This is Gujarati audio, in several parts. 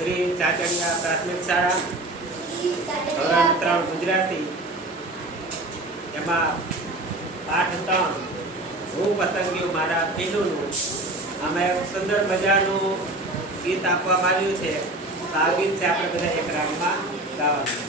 શ્રી ચાચડિયા પ્રાથમિક શાળા ધોરણ 3 ગુજરાતી એમાં પાઠ 3 હું પસંદગીઓ મારા પીલુનું અમે સુંદર મજાનું ગીત આપવામાં આવ્યું છે. આ ગીત છે આપણે બધા એક રાગમાં ગાવાનું.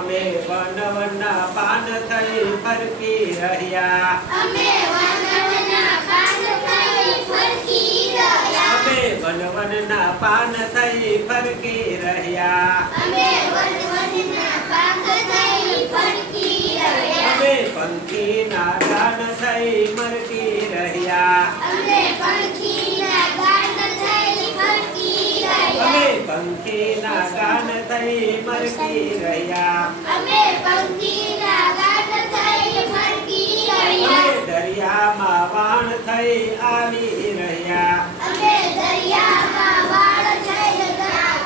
અમે વનવનના પાન થઈ ફરકી રહ્યા, અમે વનવનના પાન થઈ ફરકી રહ્યા, અમે વનવનના પાન થઈ ફરકી રહ્યા, અમે વનવનના પાન થઈ ફરકી રહ્યા, અમે પંખીના ગાન થઈ મરકી રહ્યા, અમે પંખીના ગાન થઈ ફરકી રહ્યા, અમે પંખીના ગાન થઈ મરકી રહ્યા, અમે પંખીના ગાન થઈ ફરકી રહ્યા, અમે દરિયામાં વાણ થઈ આવી રહ્યા, અમે દરિયામાં વાળ થઈ ગયા,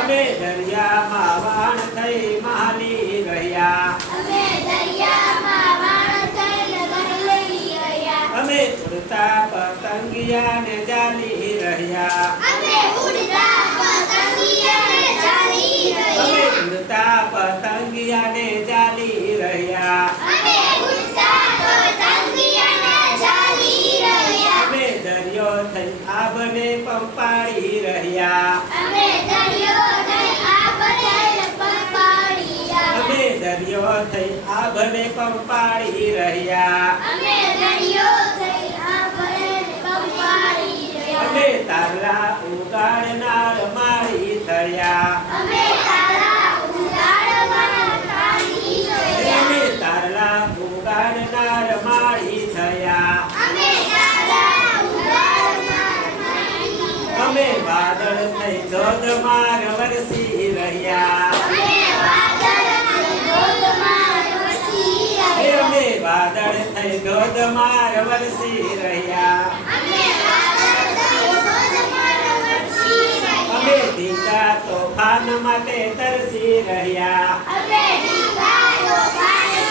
અમે દરિયામાં વાણ થઈ માલી રહ્યા, અમે દરિયામાં વાળ થઈ રહ્યા, અમે ઉડતા પતંગિયાને જાલી રહ્યા, અમે ઉડતા પતંગિયાને ચાલી અમે રહ્યા, ઉડતા પતંગિયાને જાલી રહ્યા, અમે ઉડતા પતંગિયાને ચાલી રહ્યા, અમે દરિયો થઈ આભને પંપાળી રહ્યા, અમે દરિયો થઈ આભને પંપાળ્યા, અમે દરિયો થઈ આભને પંપાળી રહ્યા, અમે દરિયો થઈ આભને પંપાળ્યા, અમે તારલા ઉગાડનાર માળી થયા, અમે તારા ઉડાડમાં તાળી ગયા, અમે તારલા ઉગાડનાર માળી થયા, અમે તારા ઉડાડમાં તાળી ગયા, અમે વાદળ થઈ ધોધમાર વરસી રહ્યા, અમે વાદળના ધોધમાર વરસી રહ્યા, અમે વાદળ થઈ ધોધમાર વરસી રહ્યા, અમે વાદળના ધોધમાર વરસી રહ્યા, અમે ધીંગા તોફાન માટે તરસી રહ્યા, અમે દીવાલો ભારે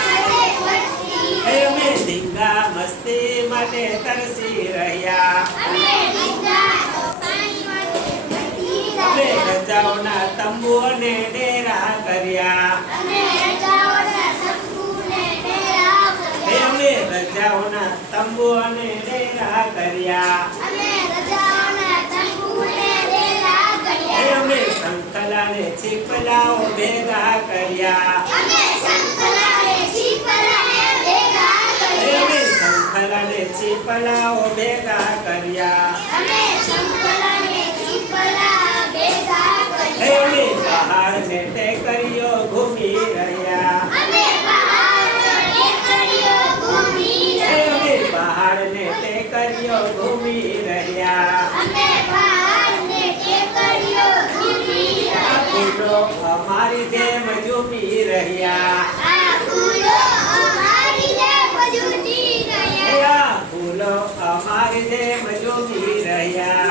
વરસી રહ્યા, અમે ધીંગા મસ્તી માટે તરસી રહ્યા, અમે દીવાલો પાણી માટે વરસી અમે રહ્યા, રજાઓના તંબુઓને ડેરા કર્યા, અમે રજાઓના તંબુને ડેરા કર્યા, અમે રજાઓના તંબુઓને ડેરા કર્યા, અમે રજાઓના તંબુને ડેરા કર્યા, અમે શંખલાને છીપલાઓ ભેગા કર્યા, અમે શંખલાને છીપલાને ભેગા કર્યા, અમે શંખલાને છીપલાઓ ભેગા કર્યા, અમે શંખલાને છીપલા ભેગા કર્યા, અમે પહાડને ટેકરીઓ ઘૂમી રહ્યા, અમે પહાડને ટેકરીઓ ઘૂમી રહ્યા, અમે પહાડને ટેકરીઓ ઘૂમી રહ્યા, અમે પહાડને ટેકરીઓ ઘૂમી આ રહ્યા, ફૂલો અમારી જેમ ઝૂમી રહ્યા, આ ફૂલો અમારી જેમ ઝૂમી રહ્યા, આ ફૂલો અમારી જેમ ઝૂમી રહ્યા,